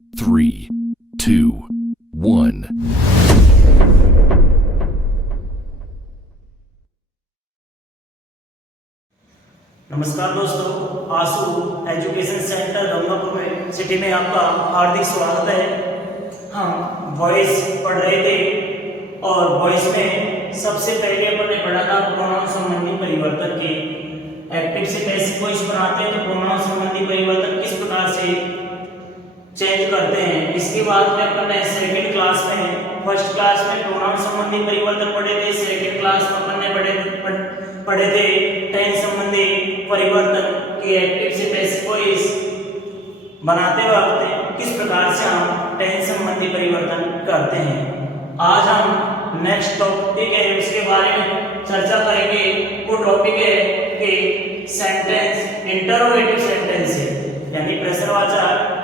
3, 2, 1. नमस्कार दोस्तों, आंसू एजुकेशन सेंटर गंगापुर में सिटी में आपका हार्दिक स्वागत है। हम वॉइस पढ़ रहे थे और वॉइस में सबसे पहले अपन ने पढ़ा था प्रोनाउन संबंधी परिवर्तन के। एक्टिव से पैसिव वॉइस बनाते हैं तो प्रोनाउन संबंधी परिवर्तन किस प्रकार से चेंज करते हैं। इसके बाद में अपन ने सेकंड क्लास में, फर्स्ट क्लास में प्रोनाउन संबंधी परिवर्तन पढ़े थे, सेकंड क्लास में अपन ने पढ़े थे टेंस संबंधी परिवर्तन की। एक्टिव से पैसिव वॉइस बनाते वक्त किस प्रकार से हम टेंस संबंधी परिवर्तन करते हैं। आज हम नेक्स्ट टॉपिक है उसके बारे में चर्चा करेंगे। वो टॉपिक है कि सेंटेंस इंटरोगेटिव सेंटेंस है, यानी प्रश्नवाचक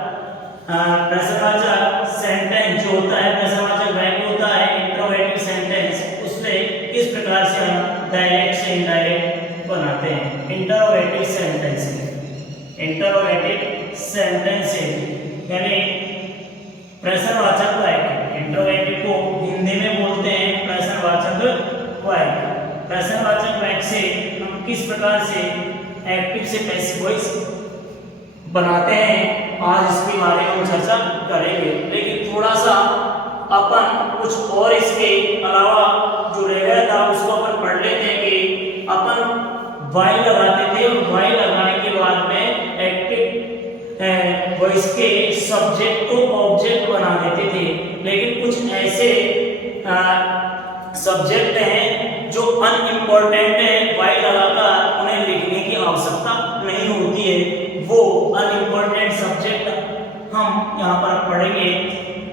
सेंटेंस जो होता है, प्रश्नवाचक वाक्य होता है इंटरोगेटिव सेंटेंस, उसमें किस प्रकार से हम डायरेक्ट से इनडायरेक्ट बनाते हैं। इंटरोगेटिव सेंटेंस यानी प्रश्नवाचक वाक्य। इंटरोगेटिव को हिंदी में बोलते हैं प्रश्नवाचक वाक्य। प्रश्नवाचक वाक्य से हम किस प्रकार से एक्टिव से पैसिव वॉइस बनाते हैं, आज इसके बारे में हम चर्चा करेंगे। लेकिन थोड़ा सा अपन कुछ और इसके अलावा जो रह गया था उसको अपन पढ़ लेते हैं कि अपन वाई लगाते थे और वाई लगाने के बाद में एक्टिव वॉइस के सब्जेक्ट को ऑब्जेक्ट बना देते थे। लेकिन कुछ ऐसे सब्जेक्ट हैं जो अनइम्पोर्टेंट है, वाई लगाकर उन्हें लिखने की आवश्यकता नहीं होती है। वो अनइम्पोर्टेंट सब्जेक्ट हम यहाँ पर पढ़ेंगे।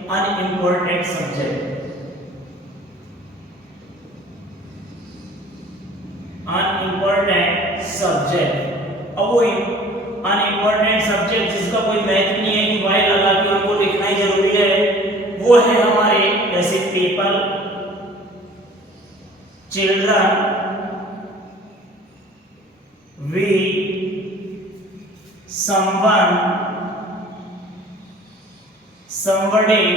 Unimportant subject, unimportant subject. अब वो अनइम्पोर्टेंट सब्जेक्ट जिसका कोई महत्व नहीं है कि वाई लगा के उनको लिखना ही जरूरी है, वो है हमारे जैसे people, children, we, someone, somebody,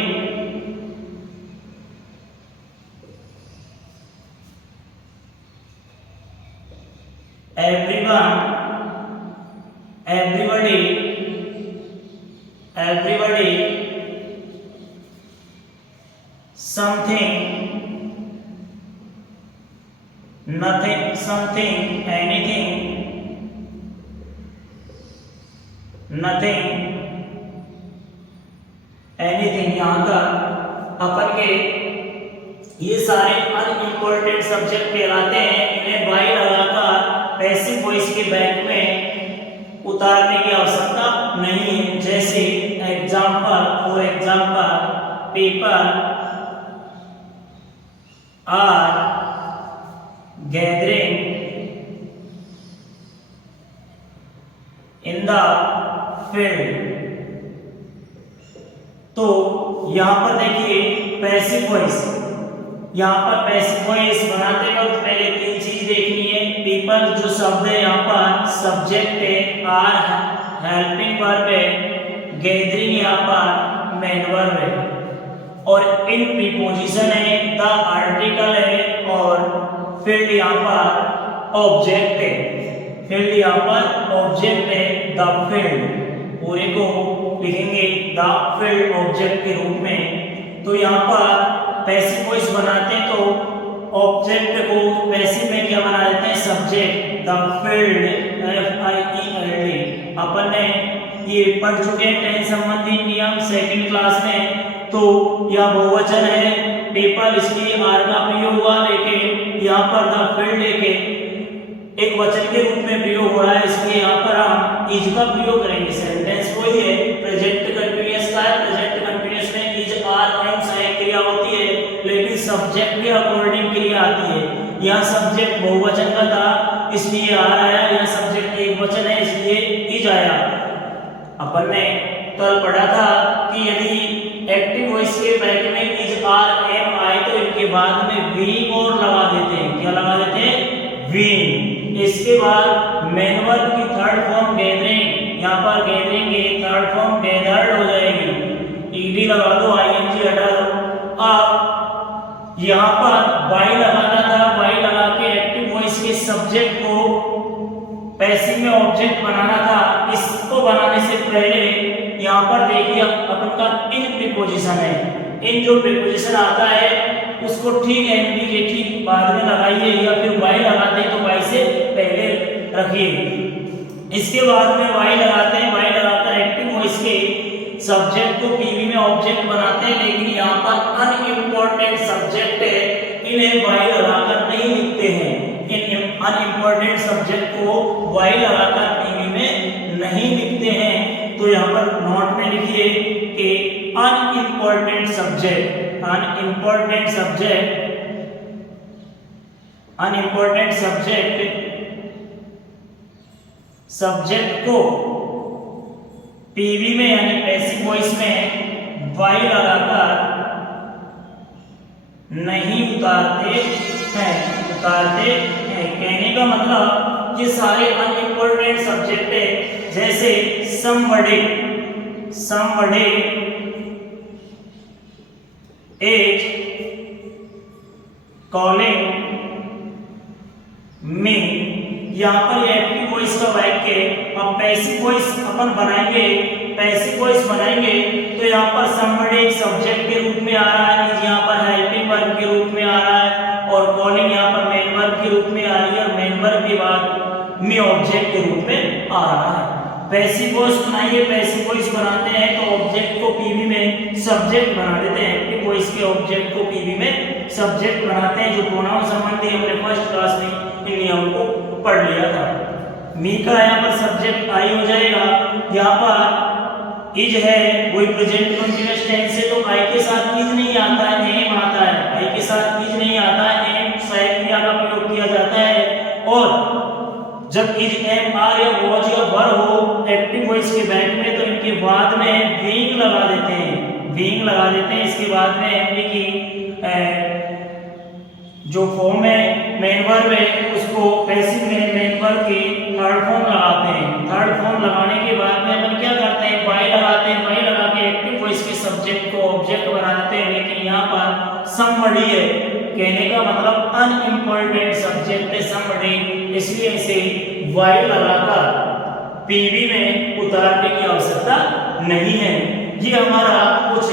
everyone, everybody, something, nothing, something, anything, nothing, anything. यहाँ तक अपन के ये सारे अनइम्पोर्टेंट सब्जेक्ट कहलाते हैं। इन्हें वाई लगाकर पैसिव वॉइस के बैक में उतारने की आवश्यकता नहीं है। जैसे example, for example, people are gathering in the field. तो यहां पर देखिए पैसिव वॉइस, यहां पर पैसिव वॉइस बनाते वक्त पहले तीन चीज देखनी है। पीपल जो शब्द है यहाँ पर सब्जेक्ट है, आर हेल्पिंग वर्ब है, गैदरिंग यहाँ पर मेन वर्ब है, और इन प्रीपोजिशन है, द आर्टिकल है, और फील्ड यहाँ पर ऑब्जेक्ट है। फील्ड यहाँ पर ऑब्जेक्ट है, द फील्ड। पूरे को लिखेंगे द फील्ड ऑब्जेक्ट के रूप में। तो यहाँ पर पैसिव वॉइस बनाते हैं तो ऑब्जेक्ट को पैसिव में क्या बना देते हैं, सब्जेक्ट, द फील्ड, FIELD। अपन ने ये पढ़ चुके हैं टेंस संबंधी नियम सेकंड क्लास में। तो यह बहुवचन है, पीपल, इसकी आर का प्रयोग हुआ, लेकिन यहाँ पर द फील्ड लेके एक वचन के रूप में प्रयोग हो रहा है, इसलिए यहाँ पर हम इज का प्रयोग करेंगे। सेंटेंस वही है, प्रेजेंट कंटीन्यूअस का है। प्रेजेंट कंटीन्यूअस में इज, आर, एम सहायक क्रिया होती है, लेकिन सब्जेक्ट के अकॉर्डिंग क्रिया आती है। यहाँ सब्जेक्ट बहुवचन का था इसलिए आर आया, यहाँ सब्जेक्ट एक वचन है इसलिए इज आया। अपन ने कल पढ़ा था कि यदि एक्टिव वॉइस के बैक में इज, आर, एम आए तो इनके बाद में वी और लगा देते हैं। क्या लगा देते हैं, वी। इसके बाद मेन वर्ब की थर्ड फॉर्म गैदरिंग, यहाँ पर गैदरिंग की थर्ड फॉर्म गैदर्ड हो जाएगी। ईडी लगा दो, आईएनजी हटा दो। अब यहाँ पर वाई लगाना था, वाई लगा के एक्टिव वॉइस के सब्जेक्ट को पैसिव में ऑब्जेक्ट बनाना था। इसको बनाने से पहले यहाँ पर देखिए अपन का इन प्रीपोजिशन है, इन जो प्रीपोजिशन आता है उसको ठीक एनडी के ठीक बाद में लगाइए, या फिर वाई लगाते हैं तो वाई से पहले रखिए। इसके बाद में वाई लगाते हैं, वाई लगाकर एक्टिव वॉइस के सब्जेक्ट को पीवी में ऑब्जेक्ट बनाते हैं, लेकिन यहाँ पर अनइम्पोर्टेंट सब्जेक्ट है, इन्हें वाई लगाकर नहीं लिखते हैं। इन अनइम्पोर्टेंट सब्जेक्ट को वाई लगाकर पीवी में नहीं लिखते हैं। तो यहाँ पर नोट में लिखिए कि unimportant subject, unimportant subject, unimportant subject को पीवी में यानी पैसिव वॉइस में वाई लगाकर नहीं उतारते हैं, उतारते हैं। कहने का मतलब ये सारे अनइम्पोर्टेंट सब्जेक्ट है, जैसे somebody, somebody is calling me, यहाँ पर एक्टिव वॉइस का वाक्य। अब पैसिव वॉइस अपन बनाएंगे, पैसिव वॉइस बनाएंगे तो यहाँ पर somebody एक सब्जेक्ट के रूप में आ रहा है, is यहाँ पर हेल्पिंग वर्ब के रूप में आ रहा है, और कॉलिंग यहाँ पर मेन वर्ब के रूप में आ रही है, और मेन वर्ब के बाद में ऑब्जेक्ट के रूप में आ रहा है। पैसिव वॉइस बनाइए, पैसिव वॉइस बनाते हैं तो ऑब्जेक्ट को पीवी में सब्जेक्ट बना देते हैं, एक्टिव वॉइस के ऑब्जेक्ट को पीवी में सब्जेक्ट बनाते हैं। जो प्रोनाउन संबंधी हमने फर्स्ट क्लास में इन नियम को पढ़ लिया था। मी का यहाँ पर सब्जेक्ट आई हो जाएगा, यहाँ पर इज है वही प्रेजेंट कंटीन्यूअस टेंस है, तो आई के साथ इज नहीं आता है, एम आता है। आई के साथ इज नहीं आता है, एम सहायक क्रिया का प्रयोग किया जाता है। और जब इज, एम, आर या वॉज या वर हो एक्टिव वॉइस के बैक में, तो इनके बाद में बीइंग लगा देते हैं, बीइंग लगा देते हैं। इसके बाद में एमपी की जो फॉर्म है मेन वर्ब है, उसको पैसिव में मेन वर्ब की थर्ड फॉर्म लगाते हैं। थर्ड फॉर्म लगाने के बाद में अपन क्या करते हैं, वाई लगाते हैं, वाई लगा के एक्टिव वॉइस के सब्जेक्ट को ऑब्जेक्ट बनाते हैं। लेकिन यहाँ पर somebody है, कहने का मतलब अनइम्पोर्टेंट सब्जेक्ट है somebody, इसलिए इसे वाई लगाकर पीवी में उतारने की आवश्यकता नहीं है। ये हमारा कुछ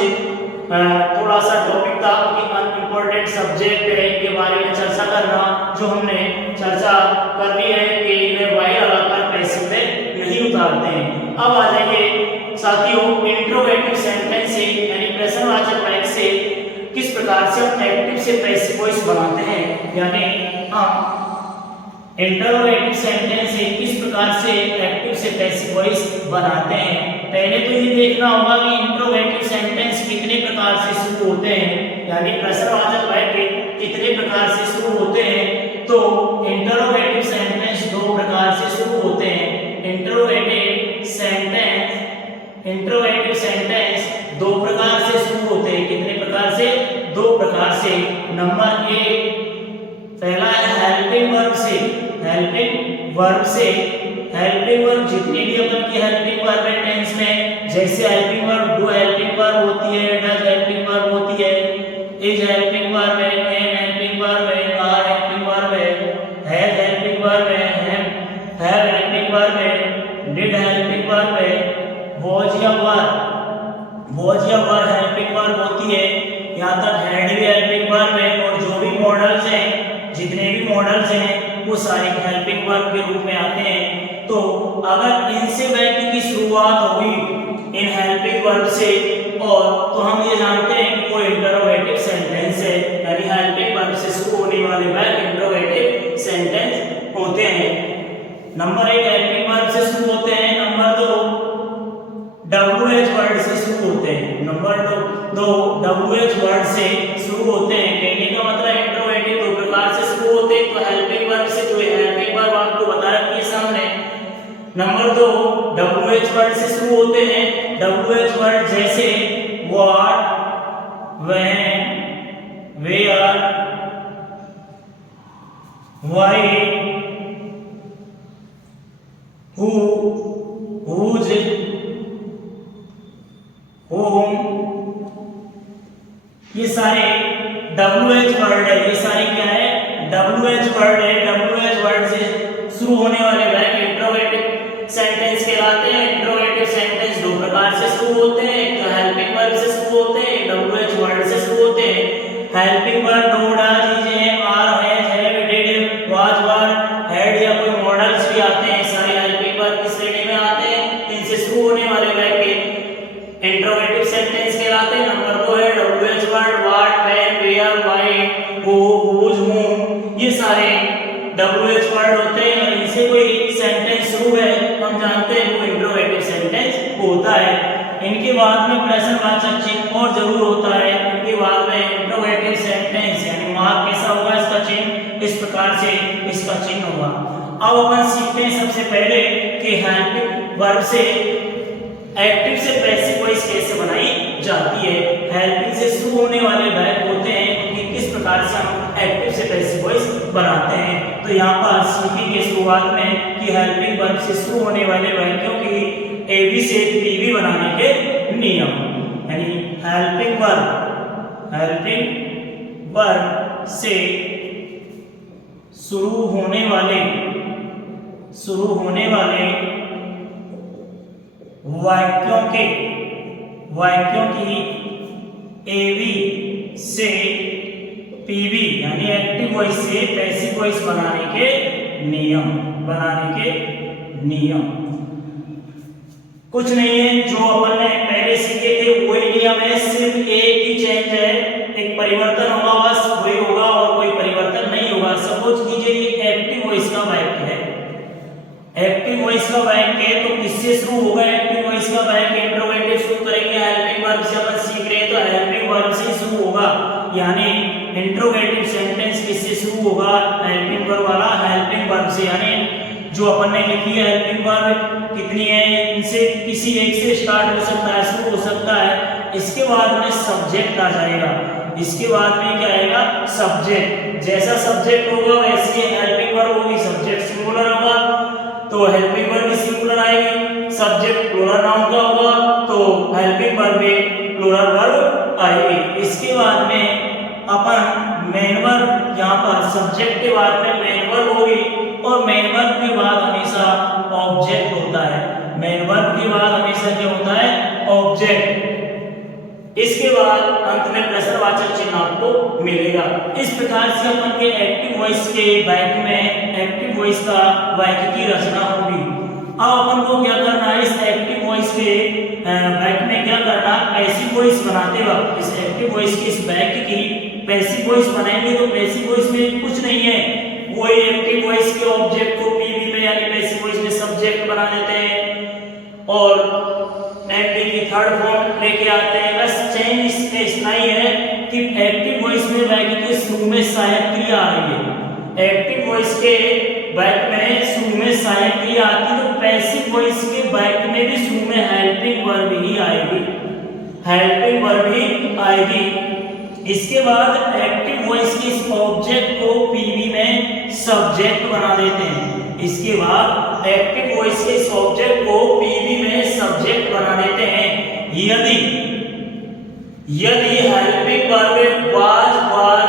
थोड़ा सा टॉपिक था कि अनइम्पोर्टेंट सब्जेक्ट है के बारे में चर्चा करना, जो हमने चर्चा कर ली है कि इन्हें वाई लगाकर पैसिव में नहीं उतारते हैं। अब आ जाइए साथियों इंट्रोगेटिव सेंटेंस से यानी प्रश्नवाचक वाक्य से किस प्रकार से हम एक्टिव से पैसिव वॉइस बनाते हैं, यानी हम इंटरोगेटिव सेंटेंस से किस प्रकार से एक्टिव से पैसिव वॉइस बनाते हैं। पहले तो ये देखना होगा कि इंट्रोगेटिव सेंटेंस कितने प्रकार से शुरू होते हैं, यानी प्रश्नवाचक वाक्य कितने प्रकार से शुरू होते हैं। तो इंटरोगेटिव सेंटेंस दो प्रकार से शुरू होते हैं। इंटरोगेटिव सेंटेंस दो प्रकार से शुरू होते हैं। कितने प्रकार से? दो प्रकार से। नंबर एक, पहला है हेल्पिंग वर्ब से। हेल्पिंग वर्ब से, हेल्पिंग वर्ब जितनी भी अपन की हेल्पिंग वर्ब है टेंस में, जैसे helping verb do helping verb होती है, डज हेल्पिंग वर्ब होती है, इज हेल्पिंग वर्ब है, एम हेल्पिंग वर्ब है, आर हेल्पिंग वर्ब है, हैज हेल्पिंग वर्ब है, हैव हेल्पिंग वर्ब है, डिड हेल्पिंग वर्ब है, वॉज या वर हेल्पिंग वर्ब होती है। यहाँ तक हैड भी हेल्पिंग वर्ब है, और जो भी मॉडल्स हैं, जितने भी मॉडल्स हैं वो सारे हेल्पिंग वर्ब के रूप में आते हैं। तो अगर इनसे वाक्य की शुरुआत होगी इन हेल्पिंग वर्ब से, और तो हम ये जानते हैं कि वो इंटरोगेटिव सेंटेंस है, यानी हेल्पिंग वर्ब से शुरू होने वाले वाक्य इंटरोगेटिव सेंटेंस होते हैं। नंबर एक हेल्पिंग वर्ब से शुरू होते हैं। नंबर दो WH वर्ड से शुरू होते हैं। नंबर दो WH वर्ड से शुरू होते हैं। कहने का मतलब इंट्रोगेटिव दो प्रकार से शुरू होते हैं। तो हेल्पिंग वर्ब से जो है हेल्पिंग वर्ब आपको बता रखी है सामने। नंबर दो WH वर्ड से शुरू होते हैं। WH वर्ड जैसे what, when, where, why, who, whose, whom, ये सारे WH वर्ड है, ये सारे क्या है WH वर्ड है। WH वर्ड से शुरू होने वाले वर्ब इंट्रोगेटिव सेंटेंस कहलाते हैं। इंट्रोगेटिव सेंटेंस दो प्रकार से शुरू होते हैं, एक तो हेल्पिंग वर्ब से शुरू होते हैं, एक WH वर्ड से शुरू होते हैं। Helping verb do does is have are has have did was were had या कोई मॉडल्स भी आते हैं, सारे हेल्पिंग वर्ब किस श्रेणी में आते हैं, इनसे शुरू होने वाले वर्ब के इंट्रोगेटिव सेंटेंस कहलाते हैं। नंबर 2 है WH word what when where why who whose whom, ये सारे WH वर्ड होते हैं और इनसे कोई सेंटेंस शुरू है हम जानते हैं वो इंट्रोगेटिव सेंटेंस होता है। इनके बाद में प्रश्नवाचक चिन्ह और जरूर होता है। इनके बाद में इंट्रोगेटिव सेंटेंस यानी मार्क कैसा होगा इसका चिन्ह, इस प्रकार से इसका चिन्ह होगा। अब अपन सीखते हैं सबसे पहले कि हेल्पिंग वर्ब से एक्टिव से पैसिव वॉइस कैसे बनाई जाती है। हेल्पिंग से शुरू होने वाले वर्ब होते हैं कि किस प्रकार से हम एक्टिव से पैसिव वॉइस बनाते हैं। तो यहाँ पर सीखेंगे शुरुआत में कि हेल्पिंग वर्ब से शुरू होने वाले वाक्यों की एबी से पीवी बनाने के नियम, यानी हेल्पिंग वर्ब से शुरू होने वाले वाक्यों की एवी से पीवी यानी एक्टिव वॉइस से पैसिव वॉइस बनाने के नियम कुछ नहीं है, जो अपन ने पहले सीखे थे वही नियम है, सिर्फ एक ही चेंज है, एक परिवर्तन होगा, बस वही होगा और कोई परिवर्तन नहीं होगा। सपोज कीजिए ये एक्टिव वॉइस का वाक्य है, एक्टिव वॉइस का वाक्य है तो किससे शुरू होगा? एक्टिव वॉइस का वाक्य इंट्रोगेटिव शुरू करेंगे, हेल्पिंग वर्ब से अपन सीख रहे हैं तो हेल्पिंग वर्ब से शुरू होगा, यानी इंट्रोगेटिव सेंटेंस किससे शुरू होगा? हेल्पिंग वर्ब वाला हेल्पिंग वर्ब से, यानी जो अपन ने लिखी है हेल्पिंग वर्ब कितनी है, इनसे किसी एक से स्टार्ट हो सकता है, शुरू हो सकता है। इसके बाद में सब्जेक्ट आ जाएगा, इसके बाद में क्या आएगा? सब्जेक्ट। जैसा सब्जेक्ट होगा वैसे हेल्पिंग वर्ब होगी, सब्जेक्ट सिंगुलर होगा तो हेल्पिंग वर्ब भी सिंगुलर आएगी, सब्जेक्ट प्लूरल नाउन का होगा तो हेल्पिंग वर्ब भी प्लूरल वर्ब आएगी। इसके बाद में अपन मेन वर्ब, यहाँ पर सब्जेक्ट के बाद में मेन वर्ब होगी और मेन वर्ब के बाद हमेशा ऑब्जेक्ट होता है, मेन वर्ब के बाद हमेशा क्या होता है? ऑब्जेक्ट। इसके बाद अंत में प्रश्नवाचक चिन्ह आपको मिलेगा। इस प्रकार से अपन के एक्टिव वॉइस के वाक्य में एक्टिव वॉइस का वाक्य की रचना होगी। अब अपन को क्या करना है? इस एक्टिव वॉइस के वाक्य में क्या करना? पैसिव वॉइस बनाते वक्त इस एक्टिव वॉइस की इस वाक्य की पैसिव वॉइस बनाएंगे तो पैसिव वॉइस में कुछ नहीं है, वही एक्टिव वॉइस के ऑब्जेक्ट को पीवी में यानी पैसिव वॉइस में सब्जेक्ट बना देते हैं और एनपी की थर्ड फॉर्म लेके आते हैं। बस चेंज इसमें इतना ही है कि एक्टिव वॉइस में वाक्य के शुरू में सहायक क्रिया आ रही है, एक्टिव वॉइस के वाक्य में शुरू में सहायक क्रिया आती है तो पैसिव वॉइस के वाक्य में भी शुरू में हेल्पिंग वर्ब ही आएगी, हेल्पिंग वर्ब ही आएगी। इसके बाद एक्टिव वॉइस के इस ऑब्जेक्ट को पीवी में सब्जेक्ट बना देते हैं, इसके बाद एक्टिव वॉइस के इस ऑब्जेक्ट को पीवी में सब्जेक्ट बना देते हैं। यदि helping verb was were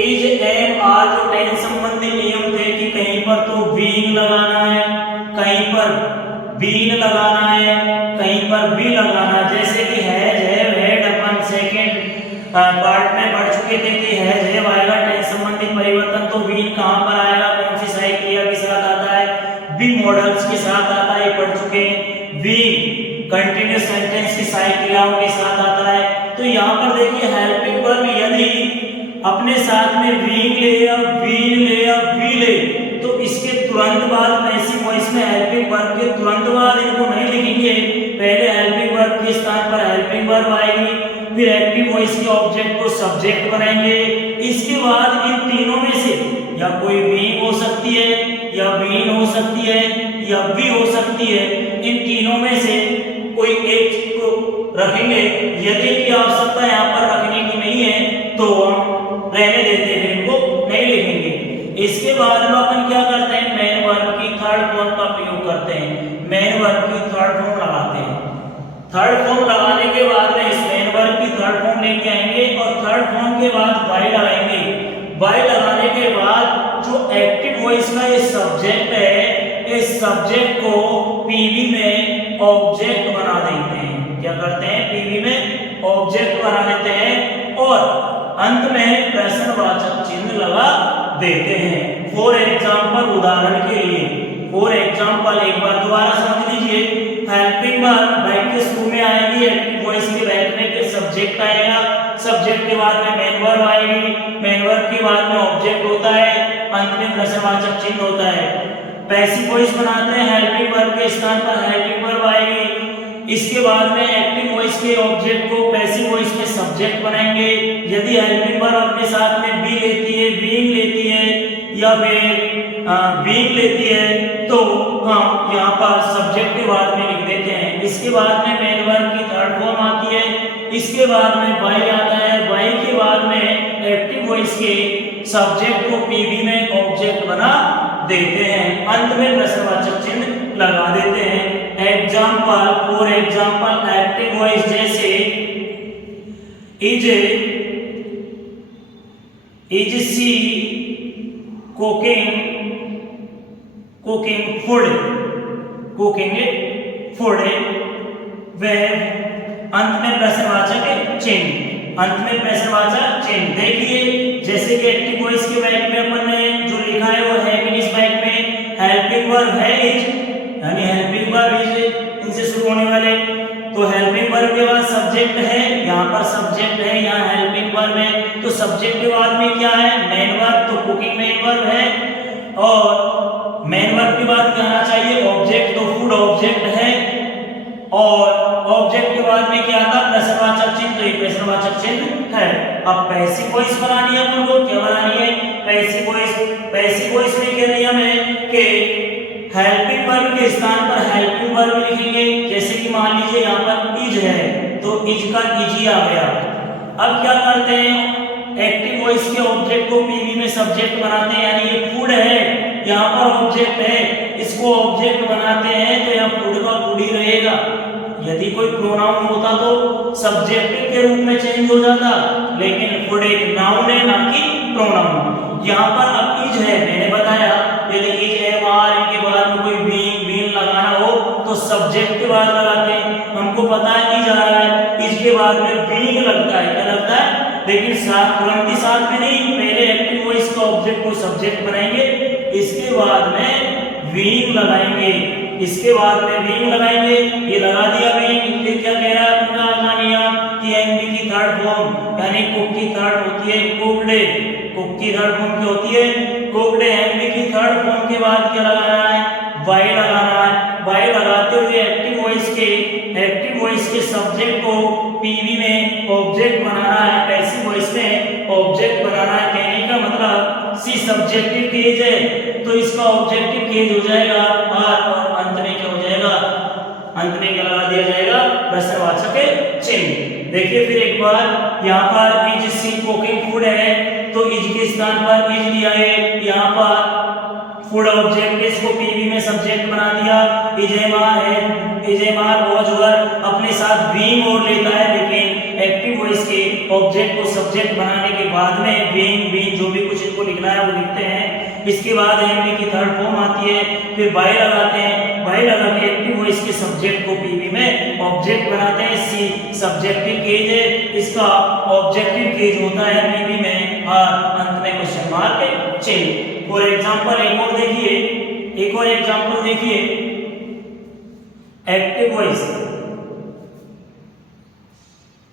is am are जो टेंस संबंधी नियम थे कि कहीं पर तो बीइंग लगाना है, कहीं पर बीन लगाना है, कहीं पर बी लगाना है, जैसे कि has have had upon second part में पढ़ चुके थे कि हैज हैव आएगा टेंस संबंधी परिवर्तन तो बीन कहां पर आएगा, कौन सी सहायक क्रिया के साथ आता है? बी मॉडल्स के साथ आता है, पढ़ चुके हैं। बी कंटीन्यूअस सेंटेंस की सहायक क्रियाओं के साथ आता है। तो यहाँ पर देखिए हेल्पिंग वर्ब यदि अपने साथ में बीइंग ले या बीन ले या बी ले तो इसके तुरंत बाद पैसिव वॉइस में हेल्पिंग वर्ब के तुरंत बाद इनको नहीं लिखेंगे, पहले हेल्पिंग वर्ब के स्थान पर हेल्पिंग वर्ब आएगी, फिर एक्टिव वॉइस के ऑब्जेक्ट को सब्जेक्ट बनाएंगे। इसके बाद इन तीनों में से या कोई बीइंग हो सकती है या बीन हो सकती है या बी हो सकती है, इन तीनों में से कोई एक को रखेंगे। यदि की आवश्यकता यहाँ पर रखने की नहीं है तो हम रहने देते हैं, इनको नहीं लिखेंगे। इसके बाद में अपन क्या करते हैं? मेन वर्ब की थर्ड फॉर्म का प्रयोग करते हैं, मेन वर्ब की थर्ड फॉर्म लगाते हैं। थर्ड फॉर्म लगाने के बाद में इस मेन वर्ब की थर्ड फॉर्म लेके आएंगे और थर्ड फॉर्म के बाद वाई लगाएंगे। वाई लगाने के बाद जो एक्टिव वॉइस का ये सब्जेक्ट है, इस सब्जेक्ट को पीवी में ऑब्जेक्ट बना देते हैं। क्या करते हैं? पीवी में ऑब्जेक्ट बना देते हैं और अंत में प्रश्नवाचक चिन्ह लगा देते हैं। फॉर एग्जाम्पल, उदाहरण के लिए, फॉर एग्जाम्पल एक बार दोबारा समझ लीजिए। हेल्पिंग वर्ब बैक के शुरू में आएगी, एक्टिव वॉइस के बैक में फिर सब्जेक्ट आएगा, सब्जेक्ट के बाद में मेन वर्ब आएगी, मेन वर्ब के बाद में ऑब्जेक्ट होता है, अंत में प्रश्नवाचक चिन्ह होता है। पैसिव वॉइस बनाते हैं, हेल्पिंग वर्ब के स्थान पर हेल्पिंग वर्ब आएगी, इसके बाद में एक्टिव वॉइस के ऑब्जेक्ट को पैसिव वॉइस के सब्जेक्ट बनाएंगे। यदि हेल्पिंग वर्ब अपने साथ में बी लेती है, बीइंग लेती है या फिर बीइंग लेती है तो हम यहाँ पर सब्जेक्ट के बाद में लिख देते हैं। इसके बाद में मेन वर्ब की थर्ड फॉर्म आती है, इसके बाद में वाई आता है, वाई के बाद में एक्टिव वॉइस के सब्जेक्ट को पीवी में ऑब्जेक्ट बना देते हैं, अंत में प्रश्नवाचक चिन्ह लगा देते हैं। Example, for example active voice जैसे इज सी कुकिंग फूड, वह अंत में प्रश्नवाचक चिन्ह, अंत में प्रश्नवाचक चिन्ह। देखिए जैसे कि एक्टिव वॉइस के बैक में अपन ने जो लिखा है वो है कि इस बैक में हेल्पिंग वर्ब है इज, यानी हेल्पिंग वर्ब इज इनसे शुरू होने वाले, तो हेल्पिंग वर्ब के बाद सब्जेक्ट है, यहाँ पर सब्जेक्ट है, यहाँ हेल्पिंग वर्ब है, तो सब्जेक्ट के बाद में क्या है? मेन वर्ब, तो कुकिंग मेन वर्ब है, और मेन वर्ब के बाद क्या आना चाहिए? ऑब्जेक्ट, तो फूड ऑब्जेक्ट है, और ऑब्जेक्ट के बाद में क्या आता? प्रश्नवाचक चिन्ह, तो ये प्रश्नवाचक चिन्ह है। अब पैसिव वॉइस बनानी है अपन को, क्या बनानी है? Passive voice. पैसिव वॉइस में क्या नियम है कि हेल्पिंग वर्ब के स्थान पर हेल्पिंग वर्ब लिखेंगे। जैसे कि मान लीजिए यहाँ पर इज है तो इज का इज ही आ गया। अब क्या करते हैं? एक्टिव वॉइस के ऑब्जेक्ट को पीवी में सब्जेक्ट बनाते हैं, यानी ये फूड है, यहाँ पर ऑब्जेक्ट है, इसको ऑब्जेक्ट बनाते हैं तो यहाँ फूड का फूड ही रहेगा। यदि कोई प्रोनाउन होता तो सब्जेक्टिव के रूप में चेंज हो जाता, लेकिन फूड एक नाउन है ना कि प्रोनाउन। यहाँ पर अब इज है, मैंने बताया यदि इज एम आर इनके बाद में कोई बीइंग लगाना हो तो सब्जेक्ट के बाद लगाते हैं। हमको पता है इज आ रहा है, इज के बाद में बीइंग लगता है, क्या लगता है? लेकिन तुरंत ही साथ में नहीं, पहले एक्टिव वॉइस का ऑब्जेक्ट को सब्जेक्ट बनाएंगे, इसके बाद में बीइंग लगाएंगे, इसके बाद में बीइंग लगाएंगे, ये लगा दिया बीइंग। फिर क्या कह रहा है अपना अगला नियम कि एनबी की थर्ड फॉर्म यानी कुक की थर्ड होती है कुकड, कुक की थर्ड फॉर्म क्या होती है? कुकड। एनबी की थर्ड फॉर्म के बाद क्या लगाना है? वाई लगाना है। वाई लगाते हुए एक्टिव वॉइस के सब्जेक्ट को पीवी में ऑब्जेक्ट बनाना है, पैसिव वॉइस में ऑब्जेक्ट बनाना है। कहने का मतलब सी सब्जेक्टिव केज है तो इसका ऑब्जेक्टिव केज हो जाएगा आर, और अंत में क्या हो जाएगा? अंत में क्या लगा दिया जाएगा? प्रश्नवाचक चिन्ह। देखिए फिर एक बार, यहाँ पर इज सी कुकिंग फूड है तो इज के स्थान पर इज दिया है, यहाँ पर फूड ऑब्जेक्ट इसको पीवी में सब्जेक्ट बना दिया। इजेमार है, इजेमार वॉज वर अपने साथ बीइंग और लेता है, लेकिन एक्टिव वॉइस के ऑब्जेक्ट को सब्जेक्ट बनाने के बाद में बीइंग जो भी कुछ इनको लिखना है वो लिखते हैं। इसके बाद एमबी की थर्ड फॉर्म आती है, फिर बाय लगाते हैं, बाय लगा के एक्टिव वॉइस के सब्जेक्ट को पीवी में ऑब्जेक्ट बनाते हैं। सी सब्जेक्टिव केज है, इसका ऑब्जेक्टिव केज होता है पीवी में, और अंत में क्वेश्चन मार्क चिन्ह। फॉर एग्जांपल एक और देखिए, एक और एग्जांपल देखिए, active voice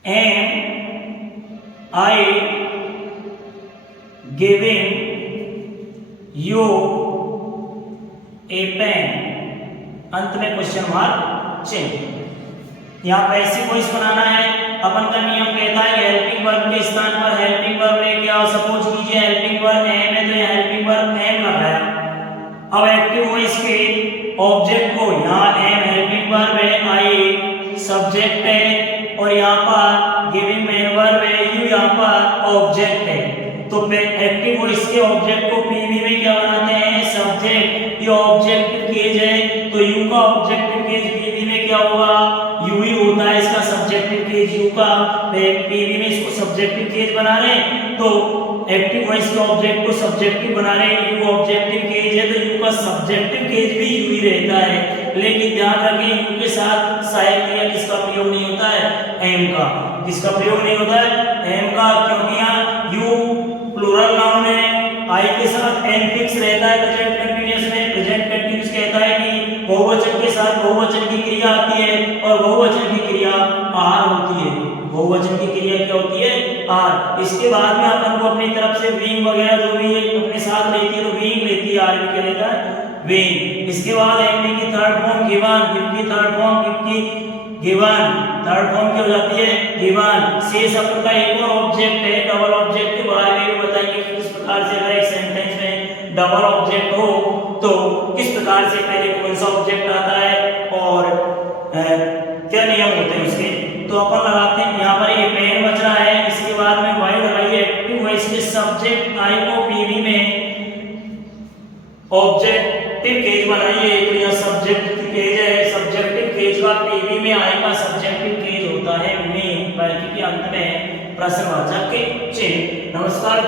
am I giving you a pen, अंत में क्वेश्चन मार्क चिन्ह। यहाँ पैसिव वॉइस बनाना है, अपन का नियम कहता है कि हेल्पिंग वर्ब के स्थान पर हेल्पिंग वर्ब लेके आओ। सपोज कीजिए हेल्पिंग वर्ब एम है तो यहाँ हेल्पिंग वर्ब एम लगाया। अब एक्टिव वॉइस के ऑब्जेक्ट को, यहाँ एम हेल्पिंग वर्ब है, आई सब्जेक्ट है, और यहाँ पर गिविंग मेन वर्ब है, यू यहाँ पर ऑब्जेक्ट है। तो एक्टिव वॉइस के ऑब्जेक्ट को पीवी में क्या बनाते हैं? सब्जेक्ट। ये ऑब्जेक्टिव केज है तो यू का ऑब्जेक्टिव केज पीवी में क्या होगा? यू ही होता है, इसका सब्जेक्टिव केज केज यू का पीवी में इसको सब्जेक्टिव केज बना रहे हैं, तो एक्टिव वॉइस के ऑब्जेक्ट को सब्जेक्टिव बना रहे हैं। यू ऑब्जेक्टिव केज है तो यू का सब्जेक्टिव केज भी यू ही रहता है, लेकिन ध्यान रखें यू के साथ सहायक क्रिया किसका प्रयोग नहीं होता है, एम का। किसका प्रयोग नहीं होता है, एम का, क्योंकि यहाँ यू प्लूरल नाउन है, आई के साथ एन फिक्स रहता है प्रेजेंट कंटीन्यूअस में। प्रेजेंट कंटीन्यूअस कहता है कि बहुवचन के साथ बहुवचन की क्रिया आती है और बहुवचन की क्रिया आर होती है। बहुवचन की क्रिया क्या होती है, आर। इसके बाद में अपन को अपनी तरफ से विंग वगैरह जो भी है अपने साथ लेती है, तो विंग लेती है, आर भी क्या लेता है, विंग। इसके बाद एम की थर्ड फॉर्म गिवन, गिव की थर्ड फॉर्म गिव की गिवन, थर्ड फॉर्म क्या हो जाती है, गिवन। शेष अपन का एक और ऑब्जेक्ट है, डबल ऑब्जेक्ट के बारे में भी बताएंगे किस प्रकार से अगर एक सेंटेंस में डबल ऑब्जेक्ट हो तो किस प्रकार से पहले कौन सा ऑब्जेक्ट आता है और क्या नियम होते हैं उसके। तो अपन लगाते हैं यहाँ पर ये पेन बच रहा है, इसके बाद में वाई लगाइए एक्टिव वॉइस के सब्जेक्ट आई को पीवी में ऑब्जेक्टिव केज बनाइए। तो यह सब्जेक्ट की केज है, सब्जेक्टिव केज का पीवी में आई का सब्जेक्टिव केज होता है में, क्योंकि अंत में प्रश्नवाचक के चिन्ह। नमस्कार,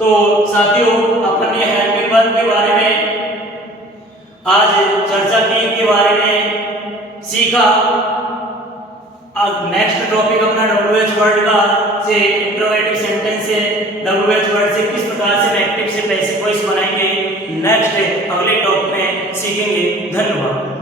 तो साथियों अपन ने हेल्पिंग वर्ब के बारे में आज चर्चा की, के बारे में सीखा। अब नेक्स्ट टॉपिक अपना WH वर्ड का से इंट्रोगेटिव सेंटेंस से WH वर्ड से किस प्रकार से एक्टिव से पैसिव वॉइस बनाएंगे, नेक्स्ट अगले टॉपिक में सीखेंगे। धन्यवाद।